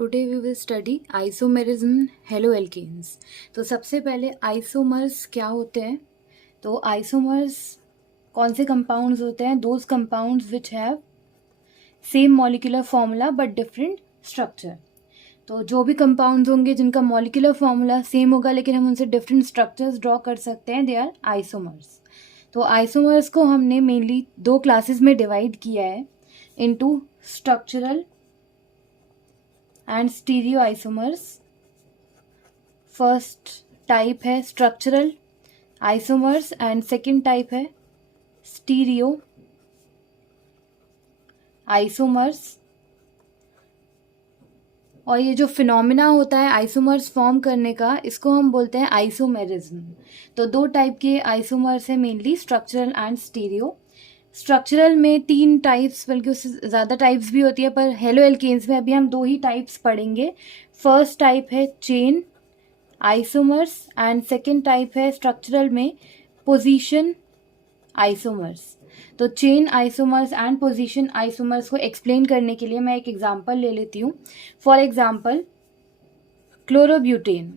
Today we will study isomerism haloalkanes. तो सबसे पहले आइसोमर्स क्या होते हैं। तो आइसोमर्स कौन से कंपाउंड्स होते हैं? Those compounds which have same molecular formula but different structure. तो जो भी कंपाउंड्स होंगे जिनका मॉलिक्यूलर फॉर्मूला सेम होगा लेकिन हम उनसे डिफरेंट स्ट्रक्चर्स ड्रॉ कर सकते हैं, दे आर आइसोमर्स। तो आइसोमर्स को हमने मेनली दो क्लासेस में डिवाइड किया है, into structural and stereo isomers. First type है structural isomers and second type है स्टीरियो आइसोमर्स। और ये जो फिनोमिना होता है आइसोमर्स फॉर्म करने का, इसको हम बोलते हैं आइसोमेरिज्म। तो दो टाइप के आइसोमर्स है mainly, structural and stereo. Structural में तीन टाइप्स, बल्कि उससे ज़्यादा टाइप्स भी होती है, पर हेलोएल्केन्स में अभी हम दो ही टाइप्स पढ़ेंगे। फर्स्ट टाइप है chain isomers and second type है स्ट्रक्चरल में पोजीशन आइसोमर्स। तो chain isomers and position isomers को एक्सप्लेन करने के लिए मैं एक एग्जांपल ले लेती हूँ। For example chlorobutane.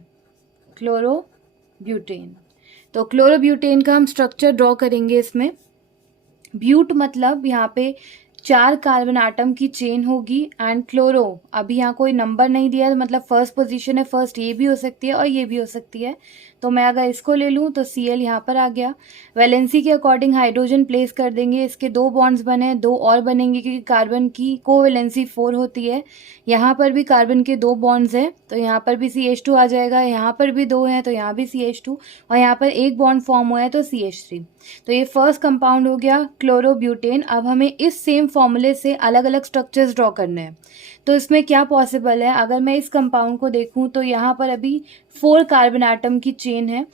तो क्लोरोब्यूटेन का हम स्ट्रक्चर ड्रॉ करेंगे। इसमें ब्यूट मतलब यहाँ पे 4 कार्बन आटम की चेन होगी एंड क्लोरो, अभी यहाँ कोई नंबर नहीं दिया है, मतलब फर्स्ट पोजीशन है, फर्स्ट ये भी हो सकती है और ये भी हो सकती है। तो मैं अगर इसको ले लूँ तो Cl यहाँ पर आ गया। वैलेंसी के अकॉर्डिंग हाइड्रोजन प्लेस कर देंगे, इसके 2 बॉन्ड्स बने, 2 और बनेंगे क्योंकि कार्बन की कोवैलेंसी 4 होती है। यहाँ पर भी कार्बन के 2 बॉन्ड्स हैं तो यहाँ पर भी CH2 आ जाएगा, यहाँ पर भी 2 हैं तो यहाँ भी CH2, और यहाँ पर एक बॉन्ड फॉर्म हुआ है तो CH3। तो ये फर्स्ट कंपाउंड हो गया क्लोरोब्यूटेन। अब हमें इस सेम फॉर्मूले से अलग अलग स्ट्रक्चर्स ड्रॉ करने हैं। तो इसमें क्या पॉसिबल है, अगर मैं इस कंपाउंड को देखूं तो यहाँ पर अभी 4 कार्बन एटम की चेन है।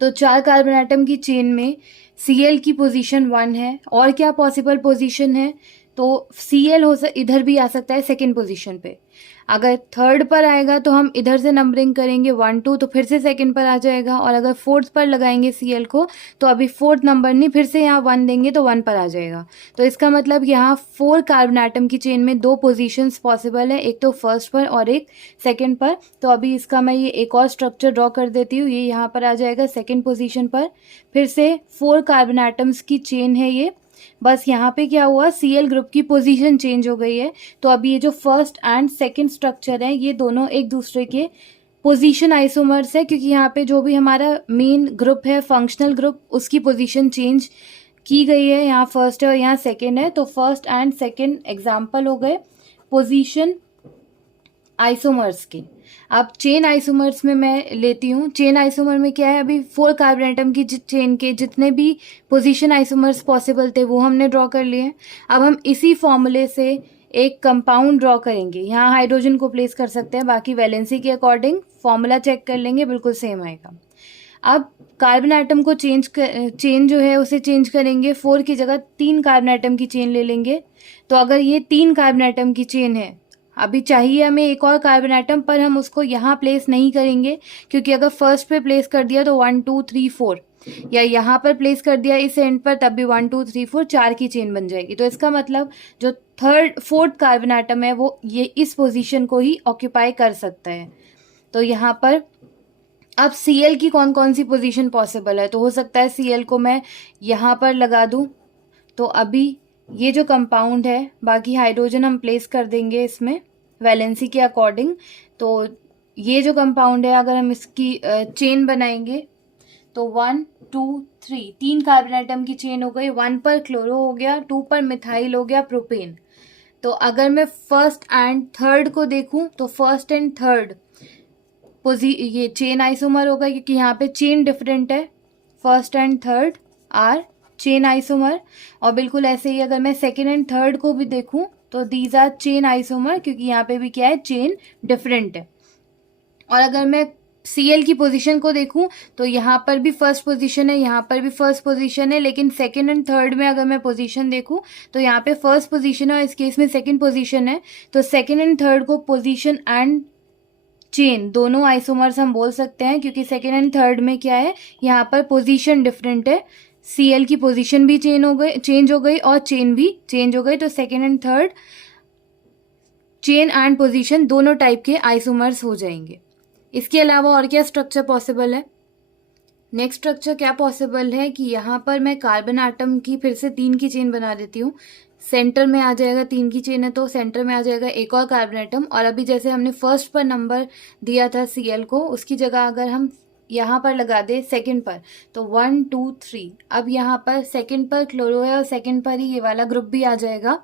तो 4 कार्बन एटम की चेन में Cl की पोजीशन 1 है, और क्या पॉसिबल पोजीशन है, तो Cl इधर भी आ सकता है सेकेंड पोजीशन पे। अगर थर्ड पर आएगा तो हम इधर से नंबरिंग करेंगे 1 2, तो फिर से सेकंड पर आ जाएगा, और अगर फोर्थ पर लगाएंगे Cl को तो अभी फोर्थ नंबर नहीं, फिर से यहाँ 1 देंगे तो 1 पर आ जाएगा। तो इसका मतलब यहाँ 4 कार्बन एटम की चेन में 2 पोजीशंस पॉसिबल है, एक तो फर्स्ट पर और एक सेकंड पर। तो अभी इसका मैं ये एक और स्ट्रक्चर ड्रॉ कर देती हूँ। ये यहाँ पर आ जाएगा सेकेंड पोजिशन पर, फिर से 4 कार्बन एटम्स की चेन है ये। बस यहाँ पे क्या हुआ, Cl ग्रुप की पोजीशन चेंज हो गई है। तो अभी ये जो फर्स्ट एंड सेकंड स्ट्रक्चर है ये दोनों एक दूसरे के पोजीशन आइसोमर्स है, क्योंकि यहाँ पे जो भी हमारा मेन ग्रुप है फंक्शनल ग्रुप, उसकी पोजीशन चेंज की गई है। यहाँ फर्स्ट है और यहाँ सेकंड है, तो फर्स्ट एंड सेकंड एग्जाम्पल हो गए पोजीशन आइसोमर्स के। अब चेन आइसोमर्स में मैं लेती हूँ। चेन आइसोमर में क्या है, अभी 4 कार्बन एटम की चेन के जितने भी पोजीशन आइसोमर्स पॉसिबल थे वो हमने ड्रॉ कर लिए। अब हम इसी फॉर्मूले से एक कंपाउंड ड्रॉ करेंगे। यहाँ हाइड्रोजन को प्लेस कर सकते हैं, बाकी वैलेंसी के अकॉर्डिंग फॉर्मूला चेक कर लेंगे, बिल्कुल सेम आएगा। अब कार्बन एटम को चेन जो है उसे चेंज करेंगे, 4 की जगह 3 कार्बन एटम की चेन ले लेंगे। तो अगर ये 3 कार्बन एटम की चेन है, अभी चाहिए हमें एक और कार्बन एटम, पर हम उसको यहाँ प्लेस नहीं करेंगे, क्योंकि अगर फर्स्ट पे प्लेस कर दिया तो 1 2 3 4, या यहाँ पर प्लेस कर दिया इस एंड पर तब भी 1 2 3 4 4 की चेन बन जाएगी। तो इसका मतलब जो फोर्थ कार्बन एटम है वो ये इस पोजीशन को ही ऑक्यूपाई कर सकता है। तो यहाँ पर अब Cl की कौन कौन सी पोजीशन पॉसिबल है, तो हो सकता है Cl को मैं यहाँ पर लगा दूँ। तो अभी ये जो कंपाउंड है, बाकी हाइड्रोजन हम प्लेस कर देंगे इसमें वैलेंसी के अकॉर्डिंग। तो ये जो कंपाउंड है, अगर हम इसकी चेन बनाएंगे तो 1 2 3, 3 कार्बन एटम की चेन हो गई। 1 पर क्लोरो हो गया, 2 पर मिथाइल हो गया प्रोपेन। तो अगर मैं फर्स्ट एंड थर्ड को देखूं तो फर्स्ट एंड थर्ड ये चेन आइसोमर होगा, क्योंकि यहाँ पे चेन डिफरेंट है। First and third are chain isomer. और बिल्कुल ऐसे ही अगर मैं सेकेंड एंड थर्ड को भी देखूं तो दीज आर चेन आइसोमर, क्योंकि यहाँ पे भी क्या है, चेन डिफरेंट है। और अगर मैं Cl की पोजीशन को देखूं तो यहाँ पर भी फर्स्ट पोजीशन है, यहाँ पर भी फर्स्ट पोजीशन है, लेकिन सेकंड एंड थर्ड में अगर मैं पोजीशन देखूं तो यहाँ पे फर्स्ट पोजीशन है और इस केस में सेकंड पोजीशन है। तो सेकंड एंड थर्ड को पोजीशन एंड चेन दोनों आइसोमर्स हम बोल सकते हैं, क्योंकि सेकेंड एंड थर्ड में क्या है, यहाँ पर पोजीशन डिफरेंट है। Cl की पोजीशन भी चेंज हो गई और चेन भी चेंज हो गई। तो second and third chain and position दोनों टाइप के आइसोमर्स हो जाएंगे। इसके अलावा और क्या स्ट्रक्चर पॉसिबल है? नेक्स्ट स्ट्रक्चर क्या पॉसिबल है कि यहाँ पर मैं कार्बन आटम की फिर से 3 की चेन बना देती हूँ। सेंटर में आ जाएगा, 3 की चेन है तो सेंटर में आ जाएगा एक और कार्बन आटम, और अभी जैसे हमने फर्स्ट पर नंबर दिया था Cl को, उसकी जगह अगर हम यहाँ पर लगा दे सेकंड पर, तो 1 2 3, अब यहाँ पर सेकंड पर क्लोरो है और सेकंड पर ही ये वाला ग्रुप भी आ जाएगा।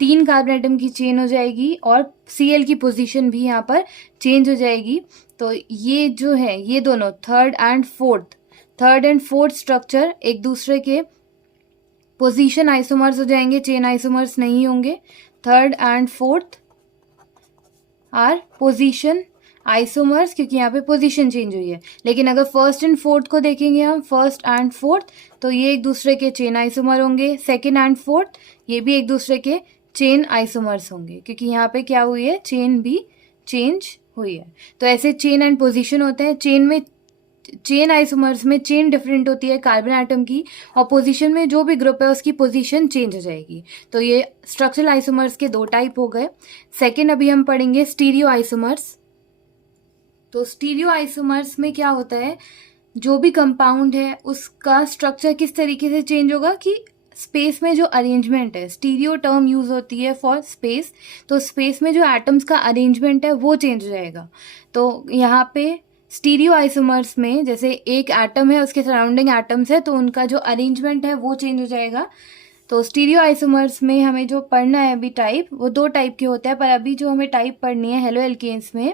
3 कार्बन आइटम की चेन हो जाएगी और Cl की पोजीशन भी यहाँ पर चेंज हो जाएगी। तो ये जो है ये दोनों थर्ड एंड फोर्थ स्ट्रक्चर एक दूसरे के पोजीशन आइसोमर्स हो जाएंगे, चेन आइसोमर्स नहीं होंगे। Third and fourth are position isomers, क्योंकि यहाँ पे पोजीशन चेंज हुई है। लेकिन अगर फर्स्ट एंड फोर्थ को देखेंगे हम, फर्स्ट एंड फोर्थ, तो ये एक दूसरे के चेन आइसोमर होंगे। सेकेंड एंड फोर्थ ये भी एक दूसरे के चेन आइसोमर्स होंगे, क्योंकि यहाँ पे क्या हुई है, चेन भी चेंज हुई है। तो ऐसे चेन एंड पोजीशन होते हैं। चेन आइसोमर्स में चेन डिफरेंट होती है कार्बन आइटम की, और पोजीशन में जो भी ग्रुप है उसकी पोजीशन चेंज हो जाएगी। तो ये स्ट्रक्चरल आइसोमर्स के 2 टाइप हो गए। सेकेंड अभी हम पढ़ेंगे स्टीरियो आइसोमर्स। तो स्टीरियो आइसोमर्स में क्या होता है, जो भी कंपाउंड है उसका स्ट्रक्चर किस तरीके से चेंज होगा कि स्पेस में जो अरेंजमेंट है, स्टीरियो टर्म यूज होती है फॉर स्पेस, तो स्पेस में जो एटम्स का अरेंजमेंट है वो चेंज हो जाएगा। तो यहाँ पे स्टीरियो आइसोमर्स में जैसे एक एटम है उसके सराउंडिंग एटम्स है, तो उनका जो अरेंजमेंट है वो चेंज हो जाएगा। तो स्टीरियो आइसोमर्स में हमें जो पढ़ना है अभी टाइप, वो 2 टाइप के होते हैं, पर अभी जो हमें टाइप पढ़नी है हेलो एल्केन्स में,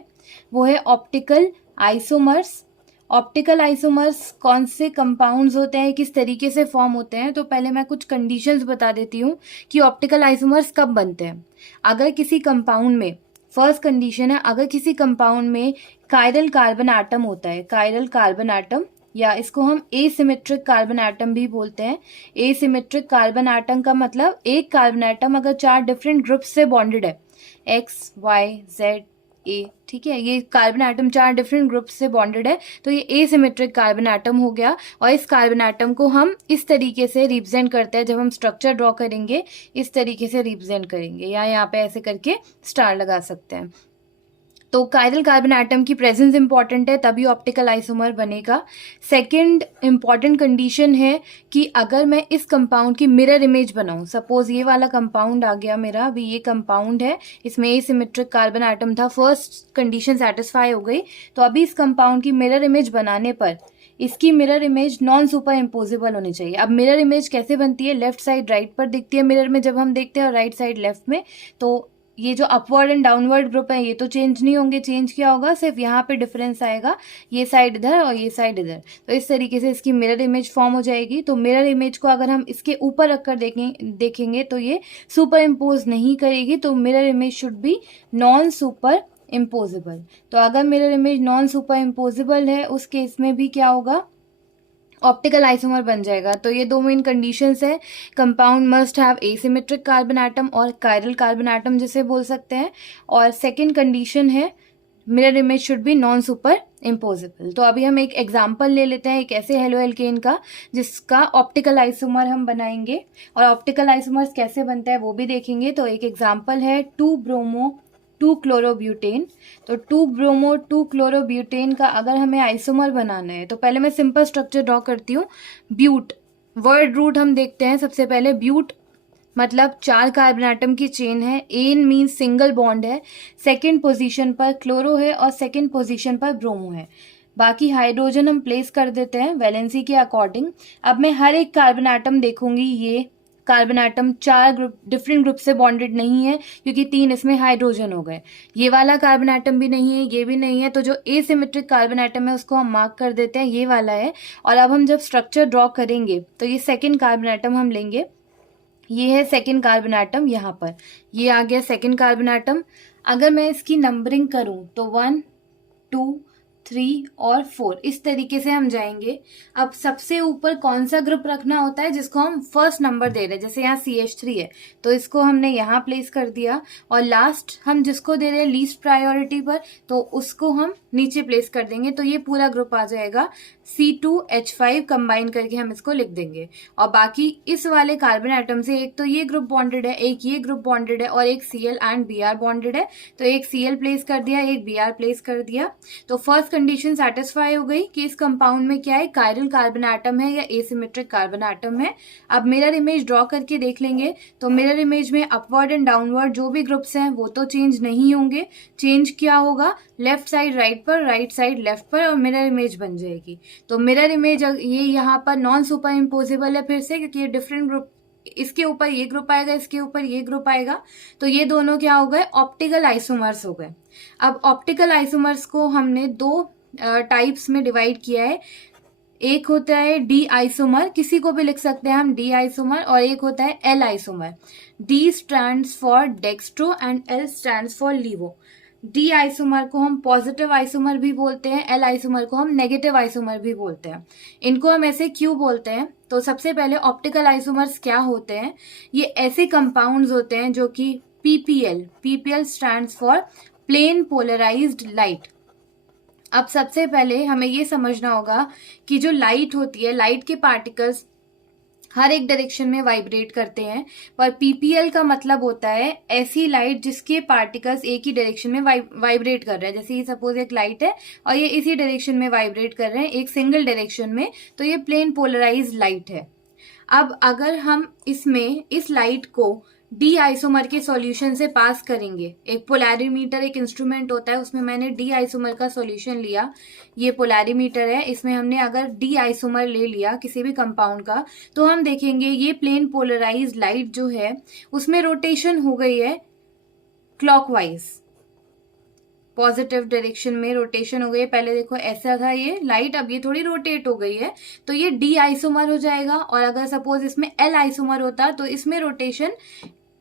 वो है ऑप्टिकल आइसोमर्स। ऑप्टिकल आइसोमर्स कौन से कंपाउंड्स होते हैं, किस तरीके से फॉर्म होते हैं? तो पहले मैं कुछ कंडीशंस बता देती हूँ कि ऑप्टिकल आइसोमर्स कब बनते हैं। अगर किसी कंपाउंड में, फर्स्ट कंडीशन है, अगर किसी कंपाउंड में कायरल कार्बन आटम होता है, कायरल कार्बन आटम, या इसको हम एसिमेट्रिक कार्बन आटम भी बोलते हैं। एसिमेट्रिक कार्बन आटम का मतलब एक कार्बन आटम अगर 4 डिफरेंट ग्रुप से बॉन्डेड है, एक्स वाई जेड ए, ठीक है, ये कार्बन आटम 4 डिफरेंट ग्रुप से बॉन्डेड है, तो ये एसिमेट्रिक कार्बन आटम हो गया। और इस कार्बन आटम को हम इस तरीके से रिप्रेजेंट करते हैं, जब हम स्ट्रक्चर ड्रॉ करेंगे इस तरीके से रिप्रेजेंट करेंगे, या यहाँ पे ऐसे करके स्टार लगा सकते हैं। तो कायरल कार्बन आटम की प्रेजेंस इंपॉर्टेंट है, तभी ऑप्टिकल आइसोमर बनेगा। सेकंड इंपॉर्टेंट कंडीशन है कि अगर मैं इस कंपाउंड की मिरर इमेज बनाऊं, सपोज ये वाला कंपाउंड आ गया मेरा, अभी ये कंपाउंड है, इसमें एसिमेट्रिक कार्बन आटम था, फर्स्ट कंडीशन सेटिस्फाई हो गई। तो अभी इस कंपाउंड की मिरर इमेज बनाने पर इसकी mirror image non super imposable होनी चाहिए। अब मिरर इमेज कैसे बनती है, लेफ्ट साइड राइट पर दिखती है मिरर में जब हम देखते हैं, और राइट साइड लेफ्ट में। तो ये जो अपवर्ड एंड डाउनवर्ड ग्रुप है ये तो चेंज नहीं होंगे, चेंज क्या होगा, सिर्फ यहाँ पे डिफरेंस आएगा, ये साइड इधर और ये साइड इधर। तो इस तरीके से इसकी मिरर इमेज फॉर्म हो जाएगी। तो मिरर इमेज को अगर हम इसके ऊपर रखकर देखेंगे तो ये सुपर इम्पोज नहीं करेगी, तो mirror image should be non superimposable. तो अगर mirror image non super imposable है उस केस में भी क्या होगा, ऑप्टिकल आइसोमर बन जाएगा। तो ये 2 मेन कंडीशंस है, compound must have asymmetric carbon atom और कायरल कार्बन आटम जिसे बोल सकते हैं, और सेकंड कंडीशन है mirror image should be non superimposable. तो अभी हम एक एग्जांपल ले लेते हैं एक ऐसे हेलो एल्केन का जिसका ऑप्टिकल आइसोमर हम बनाएंगे, और ऑप्टिकल आइसोमर्स कैसे बनता है वो भी देखेंगे। तो एक एग्जांपल है 2 ब्रोमो 2 क्लोरोब्यूटेन। तो 2 ब्रोमो 2 क्लोरोब्यूटेन का अगर हमें आइसोमर बनाना है तो पहले मैं सिंपल स्ट्रक्चर ड्रॉ करती हूँ। ब्यूट, वर्ड रूट हम देखते हैं सबसे पहले। ब्यूट मतलब 4 कार्बन आटम की चेन है, एन मीन्स सिंगल बॉन्ड है, सेकंड पोजीशन पर क्लोरो है और सेकंड पोजीशन पर ब्रोमो है। बाकी हाइड्रोजन हम प्लेस कर देते हैं वैलेंसी के अकॉर्डिंग। अब मैं हर एक कार्बन आटम देखूंगी, ये carbon atom 4 group different group से बॉन्डेड नहीं है क्योंकि 3 इसमें हाइड्रोजन हो गए। ये वाला कार्बन आटम भी नहीं है, ये भी नहीं है, तो जो एसिमेट्रिक कार्बन आटम है उसको हम मार्क कर देते हैं, ये वाला है। और अब हम जब स्ट्रक्चर ड्रॉ करेंगे तो ये सेकेंड कार्बन आटम हम लेंगे, ये है सेकेंड कार्बन आटम, यहाँ पर ये आ गया सेकेंड कार्बन आटम। अगर मैं इसकी नंबरिंग करूं तो 1 2 3 और 4 इस तरीके से हम जाएंगे। अब सबसे ऊपर कौन सा ग्रुप रखना होता है जिसको हम फर्स्ट नंबर दे रहे हैं, जैसे यहाँ CH3 है तो इसको हमने यहाँ प्लेस कर दिया, और लास्ट हम जिसको दे रहे हैं लीस्ट प्रायोरिटी पर तो उसको हम नीचे प्लेस कर देंगे। तो ये पूरा ग्रुप आ जाएगा C2H5, कंबाइन करके हम इसको लिख देंगे। और बाकी इस वाले कार्बन एटम से एक तो ये ग्रुप बॉन्डेड है, एक ये ग्रुप बॉन्डेड है और एक Cl एंड Br बॉन्डेड है, तो एक Cl प्लेस कर दिया, एक Br प्लेस कर दिया। तो फर्स्ट कंडीशन सेटिस्फाई हो गई कि इस कंपाउंड में क्या है, कायरल कार्बन एटम है या एसिमेट्रिक कार्बन एटम है। अब मिरर इमेज ड्रॉ करके देख लेंगे, तो मिरर इमेज में अपवर्ड एंड डाउनवर्ड जो भी ग्रुप्स हैं वो तो चेंज नहीं होंगे। चेंज क्या होगा, लेफ्ट साइड राइट पर, राइट साइड लेफ्ट पर, और मिरर इमेज बन जाएगी। तो मिरर इमेज ये यहाँ पर नॉन सुपर इम्पोजिबल है फिर से, क्योंकि ये डिफरेंट ग्रुप, इसके ऊपर ये ग्रुप आएगा, इसके ऊपर ये ग्रुप आएगा, तो ये दोनों क्या हो गए, ऑप्टिकल आइसोमर्स हो गए। अब ऑप्टिकल आइसोमर्स को हमने दो टाइप्स में डिवाइड किया है। एक होता है डी आइसोमर, किसी को भी लिख सकते हैं हम डी आइसोमर, और एक होता है L isomer. D stands for dextro and L stands for levo. D isomer को हम पॉजिटिव आइसोमर भी बोलते हैं, एल आइसोमर को हम नेगेटिव आइसोमर भी बोलते हैं। इनको हम ऐसे क्यों बोलते हैं, तो सबसे पहले ऑप्टिकल आइसोमर्स क्या होते हैं, ये ऐसे कंपाउंड्स होते हैं जो कि PPL stands for plane polarised light. अब सबसे पहले हमें ये समझना होगा कि जो लाइट होती है, लाइट के पार्टिकल्स हर एक डायरेक्शन में वाइब्रेट करते हैं, पर पीपीएल का मतलब होता है ऐसी लाइट जिसके पार्टिकल्स एक ही डायरेक्शन में वाइब्रेट कर रहे हैं। जैसे ये सपोज एक लाइट है और ये इसी डायरेक्शन में वाइब्रेट कर रहे हैं, एक सिंगल डायरेक्शन में, तो ये प्लेन पोलराइज्ड लाइट है। अब अगर हम इसमें इस लाइट को डी आइसोमर के सॉल्यूशन से पास करेंगे, एक पोलैरिमीटर एक इंस्ट्रूमेंट होता है, उसमें मैंने डी आइसोमर का सॉल्यूशन लिया, ये पोलैरिमीटर है, इसमें हमने अगर डी आइसोमर ले लिया किसी भी कंपाउंड का, तो हम देखेंगे ये प्लेन पोलराइज्ड लाइट जो है उसमें रोटेशन हो गई है क्लॉकवाइज, पॉजिटिव डायरेक्शन में रोटेशन हो गई। पहले देखो ऐसा था ये लाइट, अब ये थोड़ी रोटेट हो गई है, तो ये डी आइसोमर हो जाएगा। और अगर सपोज इसमें एल आइसोमर होता तो इसमें रोटेशन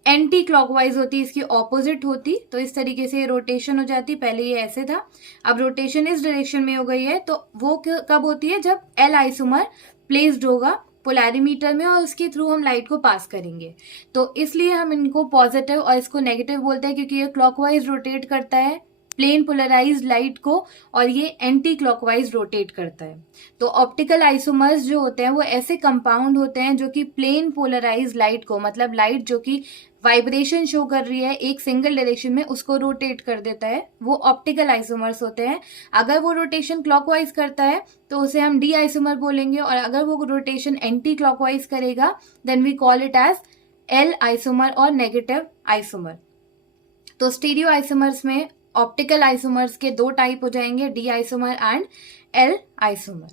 एंटी क्लॉकवाइज होती, इसकी ऑपोजिट होती, तो इस तरीके से रोटेशन हो जाती। पहले ये ऐसे था, अब रोटेशन इस डायरेक्शन में हो गई है, तो वो कब होती है, जब एल आइसोमर प्लेस्ड होगा पोलैरिमीटर में और उसके थ्रू हम लाइट को पास करेंगे। तो इसलिए हम इनको पॉजिटिव और इसको नेगेटिव बोलते हैं, क्योंकि ये क्लॉकवाइज रोटेट करता है प्लेन पोलराइज्ड लाइट को, और ये एंटी क्लॉकवाइज रोटेट करता है। तो ऑप्टिकल आइसोमर्स जो होते हैं वो ऐसे कंपाउंड होते हैं जो कि प्लेन पोलराइज्ड लाइट को, मतलब लाइट जो कि वाइब्रेशन शो कर रही है एक सिंगल डायरेक्शन में, उसको रोटेट कर देता है, वो ऑप्टिकल आइसोमर्स होते हैं। अगर वो रोटेशन क्लॉकवाइज करता है तो उसे हम डी आइसोमर बोलेंगे, और अगर वो रोटेशन एंटी क्लॉकवाइज करेगा then we call it as L isomer और नेगेटिव आइसोमर। तो स्टीरियो आइसोमर्स में ऑप्टिकल आइसोमर्स के दो टाइप हो जाएंगे, D isomer and L isomer.